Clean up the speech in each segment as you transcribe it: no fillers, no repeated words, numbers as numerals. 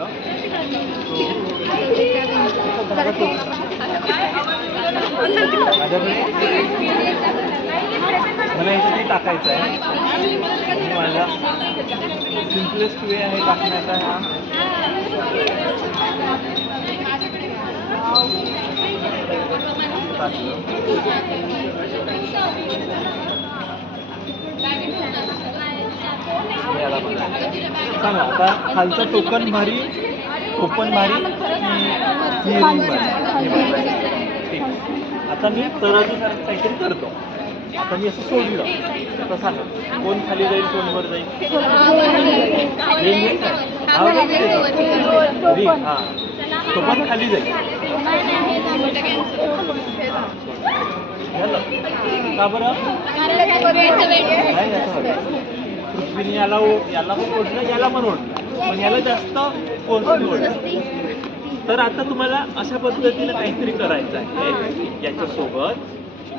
फक्त मला इथे ते टाकायचं आहे आणि माझा सिम्पलेस्ट वे आहे टाकण्याचा हा सांगा आता खालचं टोकन भारी ओपन भारी की रिंग भारी ठीक. आता मी तराजूसारखं काहीतरी करतो. आता मी असं सोडलं तर सांगा कोण खाली जाईल कोण वर जाईल रिंग हा तो पण खाली जाईल का बरं पृथ्वीने याला पण ओढलं याला पण ओढलं पण याला जास्त फोर्सने ओढलं. तर आता तुम्हाला अशा पद्धतीने काहीतरी करायचं आहे याच्यासोबत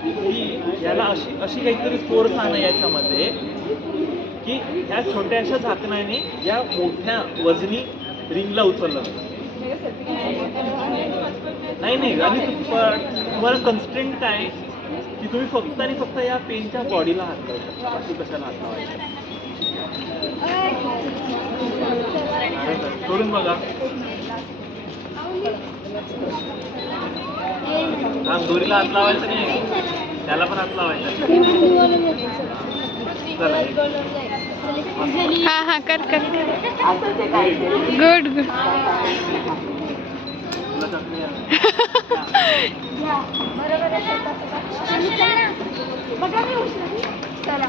की याला अशी काहीतरी फोर्स आणा याच्यामध्ये की ह्या छोट्याशा झाकणाने या मोठ्या वजनी रिंगला उचललं नाही आणि तुम्हाला कन्स्ट्रेंट काय की तुम्ही फक्त आणि फक्त या पेनच्या बॉडीला हात लावू शकता बाकी कशाला हात लावायचा सोडून बघा हा दोरीला हात लावायचा नाही त्याला पण हात लावायचा हा कर गुड चला